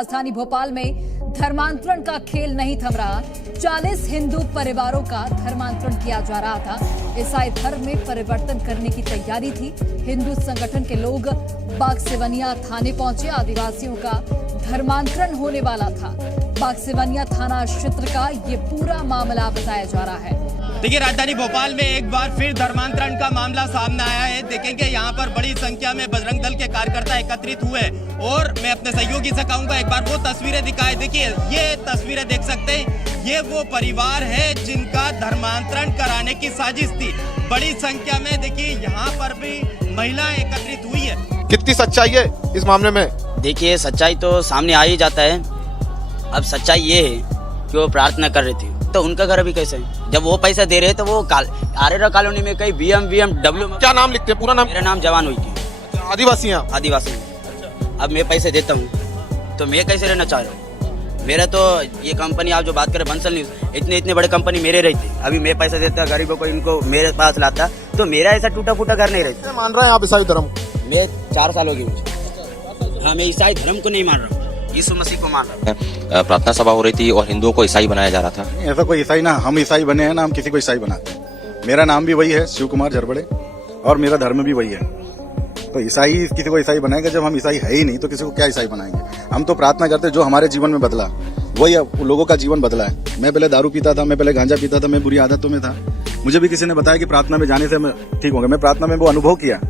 राजधानी भोपाल में धर्मांतरण का खेल नहीं थम रहा। 40 हिंदू परिवारों का धर्मांतरण किया जा रहा था। ईसाई धर्म में परिवर्तन करने की तैयारी थी। हिंदू संगठन के लोग बागसेवनिया थाने पहुंचे। आदिवासियों का धर्मांतरण होने वाला था। बागसेवनिया थाना क्षेत्र का ये पूरा मामला बताया जा रहा है। देखिए, राजधानी भोपाल में एक बार फिर धर्मांतरण का मामला सामने आया है। देखेंगे यहाँ पर बड़ी संख्या में बजरंग दल के कार्यकर्ता एकत्रित हुए और मैं अपने सहयोगी से कहूंगा एक बार वो तस्वीरें दिखाए। देखिए, ये तस्वीरें देख सकते हैं, ये वो परिवार है जिनका धर्मांतरण कराने की साजिश थी। बड़ी संख्या में देखिए यहाँ पर भी महिलाएं एकत्रित हुई है। कितनी सच्चाई है इस मामले में? देखिए, सच्चाई तो सामने आ ही जाता है। अब सच्चाई ये है कि वो प्रार्थना कर रही थी, तो उनका घर अभी कैसे है? जब वो पैसा दे रहे तो वो आरेरा कॉलोनी में कई BMW क्या नाम लिखते हैं? पूरा नाम? मेरा नाम जवान हुई थी। आदिवासी हैं? आदिवासी। अब मैं पैसे देता हूँ तो मैं कैसे रहना चाह रहा हूँ? मेरा तो ये कंपनी आप जो बात करें बंसल न्यूज, इतने बड़े कंपनी मेरे रहती। अभी मैं पैसा देता गरीबों को, इनको मेरे पास लाता तो मेरा ऐसा टूटा फूटा घर नहीं रहता। मान रहे हैं आप ईसाई धर्म? मैं 4 साल हो गए मुझे। हाँ, मैं ईसाई धर्म को नहीं मान रहा हूँ, यीशु मसीह को मान रहा हूँ। प्रार्थना सभा हो रही थी और हिंदुओं को ईसाई बनाया जा रहा था। ऐसा कोई ईसाई ना हम ईसाई बने हैं ना हम किसी को ईसाई बनाते हैं। मेरा नाम भी वही है, शिव कुमार झरबड़े, और मेरा धर्म भी वही है। तो ईसाई किसी को ईसाई बनाएगा? जब हम ईसाई है ही नहीं तो किसी को क्या ईसाई बनाएंगे? हम तो प्रार्थना करते हैं जो हमारे जीवन में बदला वही लोगों का जीवन बदला है। मैं पहले दारू पीता था, मैं पहले गांजा पीता था, मैं बुरी आदतों में था। मुझे भी किसी ने बताया कि प्रार्थना में जाने से मैं ठीक होगा। मैं प्रार्थना में वो अनुभव किया।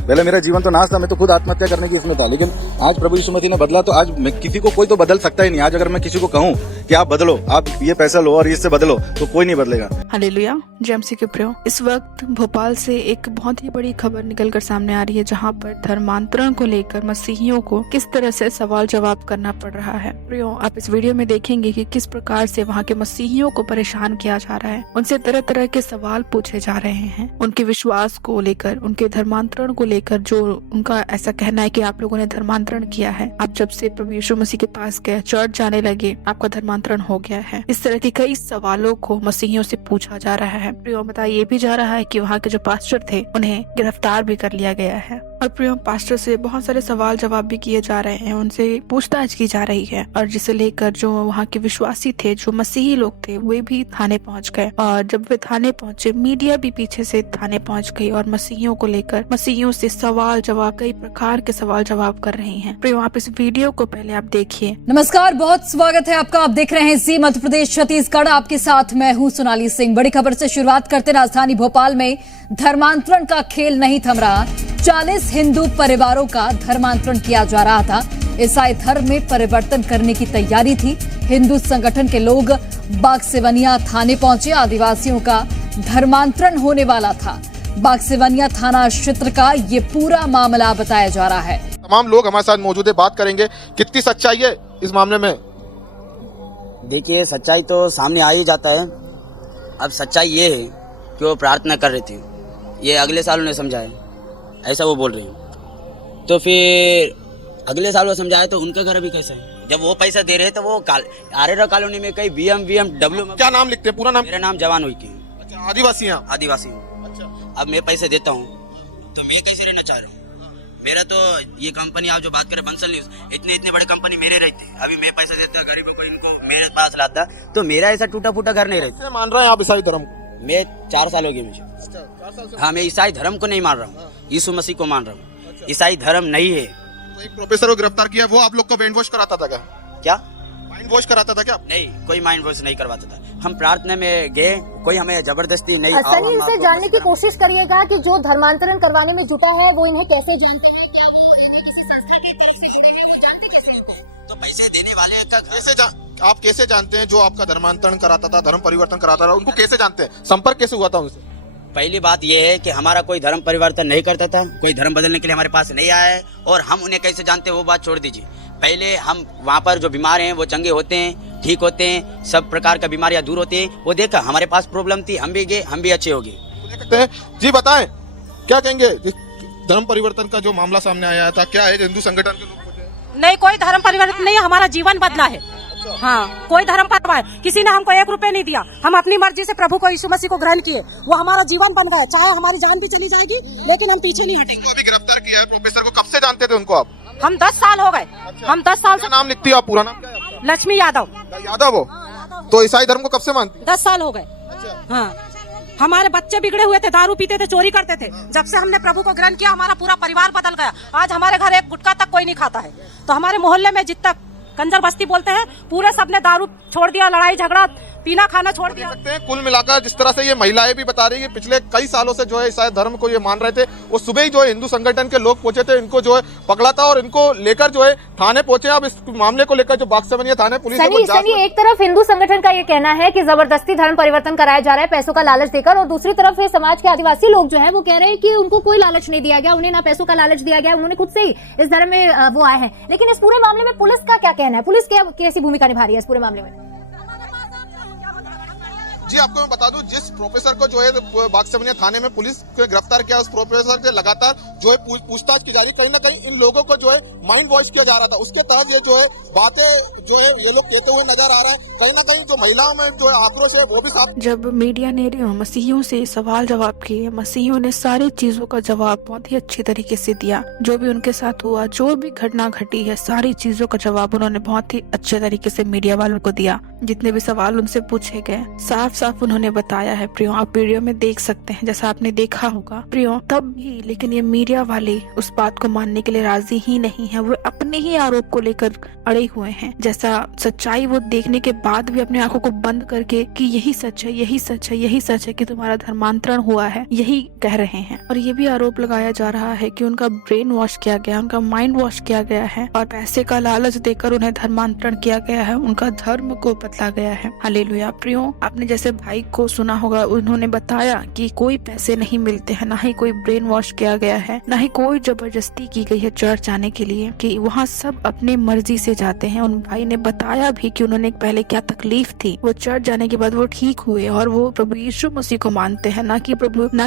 पहले मेरा जीवन तो नाश था, मैं तो खुद आत्महत्या करने की इसमें था, लेकिन आज प्रभु यीशु मसीह ने बदला। तो आज मैं किसी को कोई तो बदल सकता ही नहीं। आज अगर मैं किसी को कहूँ कि आप बदलो, आप ये पैसा लो और इससे बदलो, तो कोई नहीं बदलेगा। हालेलुया, जय मसीह के प्रियो। इस वक्त भोपाल से एक बहुत ही बड़ी खबर निकलकर सामने आ रही है, जहां पर धर्मांतरण को लेकर मसीहियों को किस तरह से सवाल जवाब करना पड़ रहा है। प्रियो, आप इस वीडियो में देखेंगे कि किस प्रकार से वहां के मसीहियों को परेशान किया जा रहा है। उनसे तरह तरह के सवाल पूछे जा रहे हैं, उनके विश्वास को लेकर, उनके धर्मांतरण को लेकर। जो उनका ऐसा कहना है कि आप लोगों ने धर्मांतरण किया है, आप जब से प्रभु यीशु मसीह के पास गए, चर्च जाने लगे, आपका धर्मांतरण हो गया है। इस तरह के कई सवालों को मसीहियों से पूछा जा रहा है। प्रियो, बताया ये भी जा रहा है कि वहाँ के जो पास्टर थे उन्हें गिरफ्तार भी कर लिया गया है। और प्रियो, पास्टर से बहुत सारे सवाल जवाब भी किए जा रहे हैं, उनसे पूछताछ की जा रही है। और जिसे लेकर जो वहाँ के विश्वासी थे, जो मसीही लोग थे, वे भी थाने पहुँच गए। और जब वे थाने पहुँचे, मीडिया भी पीछे से थाने पहुँच गई और मसीहियों को लेकर मसीहियों से सवाल जवाब, कई प्रकार के सवाल जवाब कर रही हैं। प्रियो, आप इस वीडियो को पहले आप देखिए। नमस्कार, बहुत स्वागत है आपका। आप देख रहे हैं जी मध्य प्रदेश छत्तीसगढ़। आपके साथ मैं हूं सोनाली सिंह। बड़ी खबर से शुरुआत करते। राजधानी भोपाल में धर्मांतरण का खेल नहीं थम रहा। 40 हिंदू परिवारों का धर्मांतरण किया जा रहा था। ईसाई धर्म में परिवर्तन करने की तैयारी थी। हिंदू संगठन के लोग बागसेवनिया थाने पहुंचे। आदिवासियों का धर्मांतरण होने वाला था। बागसेवनिया थाना क्षेत्र का ये पूरा मामला बताया जा रहा है। तमाम लोग हमारे साथ मौजूद है, बात करेंगे। कितनी सच्चाई है इस मामले में? देखिए, सच्चाई तो सामने आ ही जाता है। अब सच्चाई ये है कि वो प्रार्थना कर रही थी। ये अगले साल उन्हें समझाया, ऐसा वो बोल रही हूँ। तो फिर अगले साल वो समझाया तो उनका घर अभी कैसे है? जब वो पैसा दे रहे तो वो आरेरा कॉलोनी में कई BMW। क्या नाम लिखते हैं? पूरा नाम? मेरा नाम जवान हुई थी। आदिवासी हैं? आदिवासी। अब मैं पैसे देता हूँ तो मैं कैसे रहना चाह रहा हूँ? मेरा तो ये कंपनी आप जो बात करें बंसल न्यूज, इतने बड़े कंपनी मेरे रहती। अभी मैं पैसा देता गरीबों को, इनको मेरे पास लाता तो मेरा ऐसा टूटा फूटा घर नहीं रहता। मान रहे हैं आप ईसाई धर्म? मैं 4 साल हो गए मुझे। हाँ, मैं ईसाई धर्म को नहीं मान रहा हूँ, यीशु मसीह को मान रहा हूँ। ईसाई धर्म नहीं है। तो एक प्रोफेसर को गिरफ्तार किया, वो आप लोग को माइंड वॉश कराता था क्या? माइंड वॉश कराता था क्या? नहीं, कोई माइंड वॉश नहीं करवाता था। हम प्रार्थना में गए, कोई हमें जबरदस्ती नहीं। सनी, इसे जानने की कोशिश करिएगा कि जो धर्मांतरण करवाने में जुटा है वो इन्हें कैसे जानता है, तो पैसे देने वाले का कैसे आप कैसे जानते हैं? जो आपका धर्मांतरण कराता था, धर्म परिवर्तन कराता था, उनको कैसे जानते हैं? संपर्क कैसे हुआ था उनसे? पहली बात यह है कि हमारा कोई धर्म परिवर्तन नहीं करता था, कोई धर्म बदलने के लिए हमारे पास नहीं आया है। और हम उन्हें कैसे जानते हैं वो बात छोड़ दीजिए। पहले हम वहाँ पर जो बीमार हैं वो चंगे होते हैं, ठीक होते हैं, सब प्रकार का बीमारियां दूर होती हैं। वो देखा हमारे पास प्रॉब्लम थी, हम भी गए, हम भी अच्छे हो गए। जी बताएं, क्या कहेंगे? धर्म परिवर्तन का जो मामला सामने आया था, क्या है? हिंदू संगठन के लोग? नहीं, कोई धर्म परिवर्तन नहीं, हमारा जीवन बदला है। हाँ, कोई धर्म परवाह, किसी ने हमको 1 रुपए नहीं दिया। हम अपनी मर्जी से प्रभु को यीशु मसीह को ग्रहण किए, वो हमारा जीवन बन गया। चाहे हमारी जान भी चली जाएगी लेकिन हम पीछे नहीं हटेंगे। अभी गिरफ्तार किया है प्रोफेसर को, कब से जानते थे उनको आप? हम 10 साल हो गए। हम 10 साल क्या से नाम लिखती हो आप, पूरा नाम क्या है आपका? लक्ष्मी यादव। यादव हो? तो ईसाई धर्म को कब से मानती 10 साल हो गए। हाँ, हमारे बच्चे बिगड़े हुए थे, दारू पीते थे, चोरी करते थे। जब से हमने प्रभु को ग्रहण किया हमारा पूरा परिवार बदल गया। आज हमारे घर एक गुटखा तक कोई नहीं खाता है। तो हमारे मोहल्ले में जितना कंजर बस्ती बोलते हैं पूरे सबने दारू छोड़ दिया, लड़ाई झगड़ा पीना खाना छोड़ दिया। सकते हैं कुल मिलाकर जिस तरह से ये महिलाएं भी बता रही है पिछले कई सालों से जो है ईसाई धर्म को ये मान रहे थे, वो सुबह ही जो है हिंदू संगठन के लोग पहुंचे थे, इनको जो है पकड़ा था और इनको लेकर जो है थाने पहुंचे। अब इस मामले को लेकर जो बाक्सवनिया थाने पुलिस सनी, एक तरफ हिंदू संगठन का ये कहना है कि जबरदस्ती धर्म परिवर्तन कराया जा रहा है पैसों का लालच देकर, और दूसरी तरफ ये समाज के आदिवासी लोग जो है वो कह रहे हैं कि उनको कोई लालच नहीं दिया गया, उन्हें ना पैसों का लालच दिया गया, उन्होंने खुद से ही इस धर्म में वो आए हैं। लेकिन इस पूरे मामले में पुलिस का क्या कहना है? पुलिस कैसी भूमिका निभा रही है इस पूरे मामले में? जी आपको मैं बता दूं, जिस प्रोफेसर को जो है बाक्सवनिया थाने में पुलिस ने गिरफ्तार किया, उस प्रोफेसर से लगातार जो है पूछताछ की जा रही। कहीं ना कहीं इन लोगों को जो है माइंड वॉश किया जा रहा था, उसके तहत ये जो है बातें जो है ये लोग कहते हुए नजर आ रहे हैं। कहीं ना कहीं जो महिलाओं में जो है आक्रोश है वो भी साफ। जब मीडिया ने मसीहियों से सवाल जवाब किए, मसीहियों ने सारी चीजों का जवाब बहुत ही अच्छी तरीके से दिया। जो भी उनके साथ हुआ, जो भी घटना घटी है, सारी चीजों का जवाब उन्होंने बहुत ही अच्छे तरीके से मीडिया वालों को दिया। जितने भी सवाल उनसे पूछे गए साफ साफ उन्होंने बताया है। प्रियो, आप वीडियो में देख सकते हैं, जैसा आपने देखा होगा प्रियो, तब भी लेकिन ये मीडिया वाले उस बात को मानने के लिए राजी ही नहीं है। वो अपने ही आरोप को लेकर अड़े हुए हैं। जैसा सच्चाई वो देखने के बाद भी अपने आंखों को बंद करके कि यही सच है, यही सच है, यही सच है कि तुम्हारा धर्मांतरण हुआ है, यही कह रहे हैं। और ये भी आरोप लगाया जा रहा है कि उनका ब्रेन वॉश किया गया, उनका माइंड वॉश किया गया है और पैसे का लालच देकर उन्हें धर्मांतरण किया गया है, उनका धर्म को बदला गया है। हालेलुया। प्रियो, आपने जैसे भाई को सुना होगा, उन्होंने बताया कि कोई पैसे नहीं मिलते हैं, ना ही कोई ब्रेन वॉश किया गया है, ना ही कोई जबरदस्ती की गई है चर्च आने के लिए, कि वहाँ सब अपने मर्जी से जाते हैं। उन भाई ने बताया भी कि उन्होंने पहले क्या तकलीफ थी, वो चर्च जाने के बाद वो ठीक हुए और वो प्रभु यीशु मसीह को मानते हैं, ना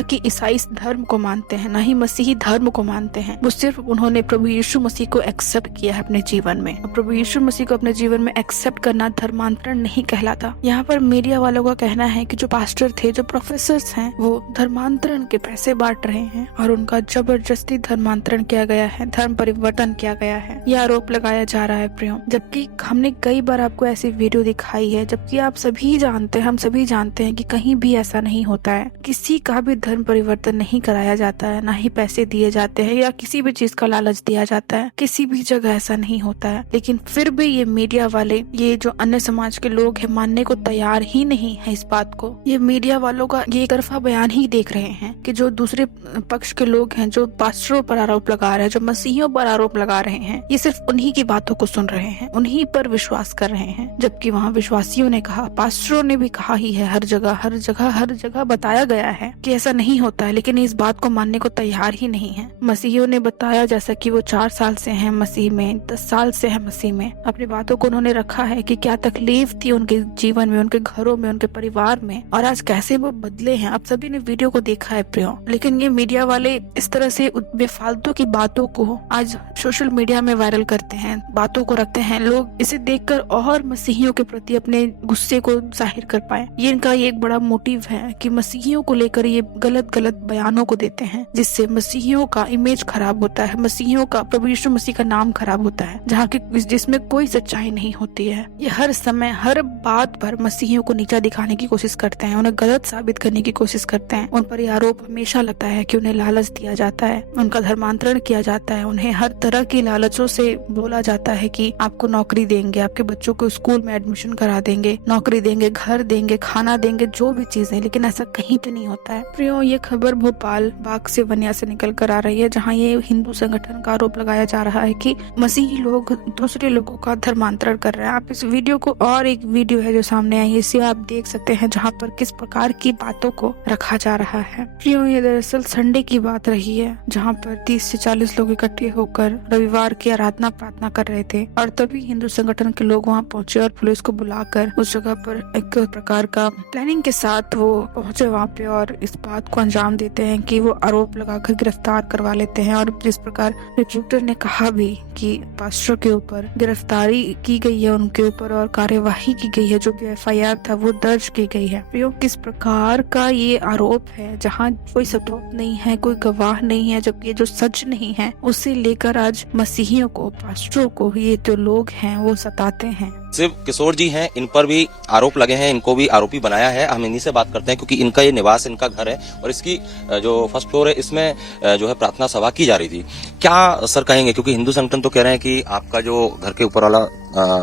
कि ईसाई धर्म को मानते हैं, ना ही मसीही धर्म को मानते हैं। वो सिर्फ उन्होंने प्रभु यीशु मसीह को एक्सेप्ट किया है अपने जीवन में। प्रभु यीशु मसीह को अपने जीवन में एक्सेप्ट करना धर्मांतरण नहीं कहलाता। यहाँ पर मीडिया वालों का कहना है कि जो पास्टर थे, जो प्रोफेसर हैं, वो धर्मांतरण के पैसे बांट रहे हैं और उनका जबरदस्ती धर्मांतरण किया गया है, धर्म परिवर्तन किया गया है, यह आरोप लगाया जा रहा है प्रियो। जबकि हमने कई बार आपको ऐसी वीडियो दिखाई है, जबकि आप सभी जानते हैं, हम सभी जानते हैं कि कहीं भी ऐसा नहीं होता है, किसी का भी धर्म परिवर्तन नहीं कराया जाता है, ना ही पैसे दिए जाते हैं या किसी भी चीज का लालच दिया जाता है, किसी भी जगह ऐसा नहीं होता है। लेकिन फिर भी ये मीडिया वाले, ये जो अन्य समाज के लोग हैं, मानने को तैयार ही नहीं है इस बात को। ये मीडिया वालों का ये तरफा बयान ही देख रहे हैं कि जो दूसरे पक्ष के लोग हैं, जो पास्टरों पर आरोप लगा रहे हैं, जो मसीहियों पर आरोप लगा रहे हैं, ये सिर्फ उन्हीं की बातों को सुन रहे हैं, उन्हीं पर विश्वास कर रहे हैं। जबकि वहाँ विश्वासियों ने कहा, पास्टरों ने भी कहा ही है, हर जगह बताया गया है कि ऐसा नहीं होता है, लेकिन इस बात को मानने को तैयार ही नहीं है। मसीहियों ने बताया जैसा कि वो 4 साल से हैं मसीह में, 10 साल से है मसीह में, अपनी बातों को उन्होंने रखा है कि क्या तकलीफ थी उनके जीवन में, उनके घरों में, उनके परिवार में, और आज कैसे वो बदले हैं। आप सभी ने वीडियो को देखा है प्रियो। लेकिन ये मीडिया वाले इस तरह से बेफालतू की बातों को आज सोशल मीडिया में वायरल करते हैं, बातों को रखते हैं। लोग इसे देखकर और मसीहियों के प्रति अपने गुस्से को जाहिर कर पाए। ये इनका ये एक बड़ा मोटिव है कि मसीहियों को लेकर ये गलत बयानों को देते हैं, जिससे मसीहियों का इमेज खराब होता है, मसीहियों का, प्रभु यीशु मसीह का नाम खराब होता है, जहाँ की जिसमें कोई सच्चाई नहीं होती है। ये हर समय हर बात पर मसीहियों को नीचा दिखाने की कोशिश करते हैं, उन्हें गलत साबित करने की कोशिश करते हैं। उन पर ये आरोप हमेशा लगता है कि उन्हें लालच दिया जाता है, उनका धर्मांतरण किया जाता है, उन्हें हर तरह की लालचों से बोला जाता है कि आपको नौकरी देंगे, आपके बच्चों को स्कूल में एडमिशन करा देंगे, नौकरी देंगे, घर देंगे, खाना देंगे, जो भी चीजें, लेकिन ऐसा कहीं पे नहीं होता है। प्रियो, ये खबर भोपाल बाक्सवनिया से निकल कर आ रही है, जहाँ ये हिंदू संगठन का आरोप लगाया जा रहा है कि मसीही लोग दूसरे लोगों का धर्मांतरण कर रहे हैं। आप इस वीडियो को, और एक वीडियो है जो सामने आई है, इसे आप देख सकते हैं, जहाँ पर किस प्रकार की बातों को रखा जा रहा है। प्रियो, ये दरअसल संडे की बात रही है, जहाँ पर 30 से 40 लोग इकट्ठे होकर रविवार की आराधना प्रार्थना कर रहे थे, और तभी हिंदू संगठन के लोग वहाँ पहुंचे और पुलिस को बुलाकर उस जगह पर एक प्रकार का प्लानिंग के साथ वो पहुंचे वहाँ पे, और इस बात को अंजाम देते हैं कि वो आरोप लगाकर गिरफ्तार करवा लेते हैं। और जिस प्रकार रिपोर्टर ने कहा भी कि पास्टर के ऊपर गिरफ्तारी की गई है, उनके ऊपर, और कार्यवाही की गई है, जो कि FIR था वो दर्ज की गई है। प्रियो, किस प्रकार का ये आरोप है जहाँ कोई सबूत नहीं है, कोई गवाह नहीं है, जबकि ये जो सच नहीं है उसे लेकर आज मसीहियों को, पास्टरों को ये जो लोग हैं वो सताते हैं। सिर्फ किशोर जी हैं, इन पर भी आरोप लगे हैं, इनको भी आरोपी बनाया है। हम इन्हीं से बात करते हैं क्योंकि इनका ये निवास, इनका घर है और इसकी जो फर्स्ट फ्लोर है इसमें जो है प्रार्थना सभा की जा रही थी। क्या सर कहेंगे, क्योंकि हिंदू संगठन तो कह रहे हैं कि आपका जो घर के ऊपर वाला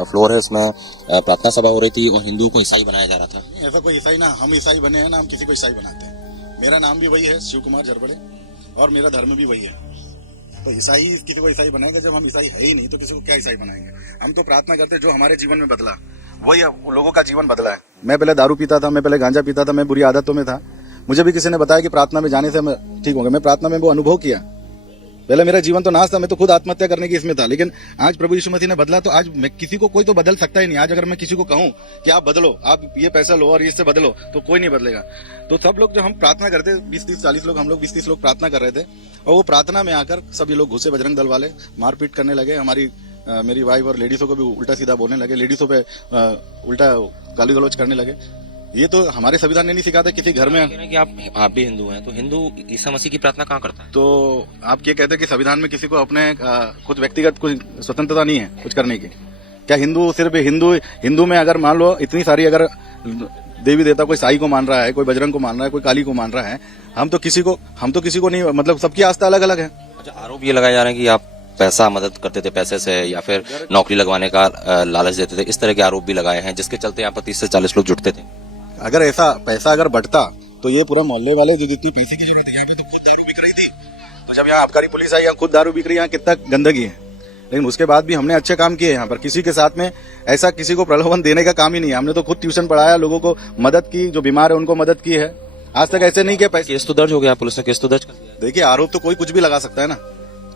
फ्लोर है इसमें प्रार्थना सभा हो रही थी और हिंदुओं को ईसाई बनाया जा रहा था। ऐसा कोई ईसाई ना हम ईसाई बने हैं ना हम किसी को ईसाई बनाते हैं। मेरा नाम भी वही है, शिव कुमार झरबड़े, और मेरा धर्म भी वही है। तो ईसाई किसी को ईसाई बनाएंगे, जब हम ईसाई है ही नहीं तो किसी को क्या ईसाई बनाएंगे। हम तो प्रार्थना करते हैं जो हमारे जीवन में बदला, वही लोगों का जीवन बदला है। मैं पहले दारू पीता था, मैं पहले गांजा पीता था, मैं बुरी आदतों में था। मुझे भी किसी ने बताया कि प्रार्थना में जाने से मैं ठीक होगा। मैं प्रार्थना में वो अनुभव किया। पहले मेरा जीवन तो नाश था, मैं तो खुद आत्महत्या करने की इसमें था, लेकिन आज प्रभु यीशु मसीह ने बदला। तो आज मैं किसी को, कोई तो बदल सकता ही नहीं। आज अगर मैं किसी को कहूं कि आप बदलो, आप ये पैसा लो और इससे बदलो, तो कोई नहीं बदलेगा। तो सब लोग जो हम प्रार्थना करते 20-30-40 लोग, हम लोग 20-30 लोग प्रार्थना कर रहे थे और वो प्रार्थना में आकर सभी लोग घुसे, बजरंग दल वाले मारपीट करने लगे। मेरी वाइफ और लेडीजों को भी उल्टा सीधा बोलने लगे, लेडीजों पे उल्टा गाली गलौज करने लगे। ये तो हमारे संविधान ने नहीं सिखाता किसी घर में कि आप भी हिंदू हैं, तो हिंदू ईसा मसीह की प्रार्थना कहाँ करता है? तो आप ये कहते हैं कि संविधान में किसी को अपने खुद व्यक्तिगत कुछ स्वतंत्रता नहीं है कुछ करने की। क्या हिंदू सिर्फ हिंदू में अगर मान लो इतनी सारी अगर देवी देवता, कोई साई को मान रहा है, कोई बजरंग को मान रहा है, कोई काली को मान रहा है, हम तो किसी को नहीं, मतलब सबकी आस्था अलग अलग है। अच्छा, आरोप ये लगाए जा रहे हैं कि आप पैसा मदद करते थे पैसे से, या फिर नौकरी लगवाने का लालच देते थे, इस तरह के आरोप भी लगाए हैं, जिसके चलते यहाँ पर 30 से 40 लोग जुटते थे। अगर ऐसा पैसा अगर बढ़ता तो ये पूरा मोहल्ले वाले जो जितनी पैसे की जरूरत है, यहाँ पे तो खुद दारू बिक रही थी। तो जब यहाँ आबकारी पुलिस आई, यहाँ खुद दारू बिक रही है, यहाँ कितना गंदगी है। लेकिन उसके बाद भी हमने अच्छे काम किए यहाँ पर। किसी के साथ में ऐसा किसी को प्रलोभन देने का काम ही नहीं है। हमने तो खुद ट्यूशन पढ़ाया, लोगों को मदद की, जो बीमार है उनको मदद की है। आज तक ऐसे नहीं किया। पैसे केस तो दर्ज हो गया, पुलिस ने केस तो दर्ज कर दिया। देखिए, आरोप तो कोई कुछ भी लगा सकता है ना।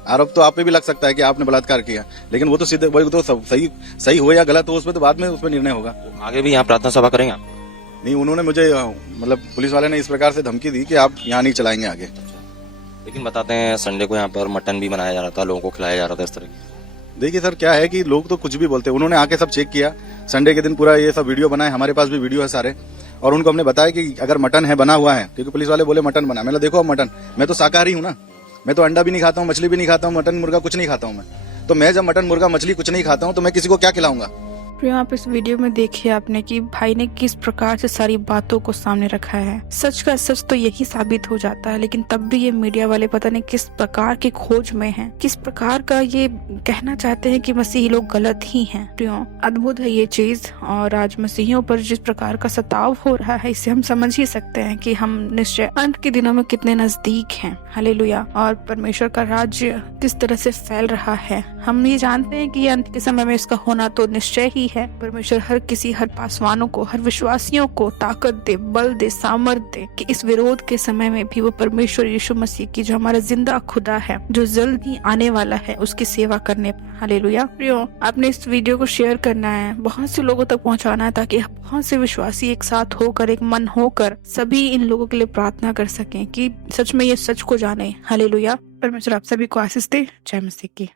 आरोप तो आप पे भी लग सकता है कि आपने बलात्कार किया, लेकिन वो तो सीधे वही तो सही हो या गलत हो, उसमें तो बाद में उसमें निर्णय होगा। आगे भी यहाँ प्रार्थना सभा करेंगे आप? नहीं, उन्होंने मुझे मतलब पुलिस वाले ने इस प्रकार से धमकी दी कि आप यहाँ नहीं चलाएंगे आगे। लेकिन बताते हैं संडे को यहाँ पर मटन भी बनाया जा रहा था, लोगों को खिलाया जा रहा था, इस तरह। देखिए सर, क्या है कि लोग तो कुछ भी बोलते हैं। उन्होंने आके सब चेक किया, संडे के दिन पूरा ये सब वीडियो बनाए, हमारे पास भी वीडियो है सारे, और उनको हमने बताया कि अगर मटन है, बना हुआ है, क्योंकि पुलिस वाले बोले मटन बना। मैंने देखो मटन, मैं तो शाकाहारी हूँ ना, मैं तो अंडा भी नहीं खाता हूँ, मछली भी नहीं खाता हूँ, मटन मुर्गा कुछ नहीं खाता हूँ मैं। तो मैं जब मटन मुर्गा मछली कुछ नहीं खाता हूँ तो मैं किसी को क्या खिलाऊंगा। प्रियो, आप इस वीडियो में देखिए आपने कि भाई ने किस प्रकार से सारी बातों को सामने रखा है। सच का सच तो यही साबित हो जाता है, लेकिन तब भी ये मीडिया वाले पता नहीं किस प्रकार की खोज में हैं, किस प्रकार का ये कहना चाहते हैं कि मसीही लोग गलत ही हैं। प्रियो, अद्भुत है ये चीज। और आज मसीहियों पर जिस प्रकार का सताव हो रहा है, इससे हम समझ ही सकते हैं कि हम निश्चय अंत के दिनों में कितने नजदीक हैं। हालेलुया। और परमेश्वर का राज्य किस तरह से फैल रहा है। हम ये जानते हैं कि अंत के समय में इसका होना तो निश्चय ही है। परमेश्वर हर पासवानों को, हर विश्वासियों को ताकत दे, बल दे, सामर्थ दे कि इस विरोध के समय में भी वो परमेश्वर यीशु मसीह की, जो हमारा जिंदा खुदा है, जो जल्द ही आने वाला है, उसकी सेवा करने। हालेलुया। प्रियो, आपने इस वीडियो को शेयर करना है, बहुत से लोगों तक पहुंचाना है, ताकि बहुत से विश्वासी एक साथ होकर, एक मन होकर सभी इन लोगों के लिए प्रार्थना कर सकें कि सच में ये सच को जाने। हालेलुया। परमेश्वर आप सभी को आशीष दे। जय मसीह की।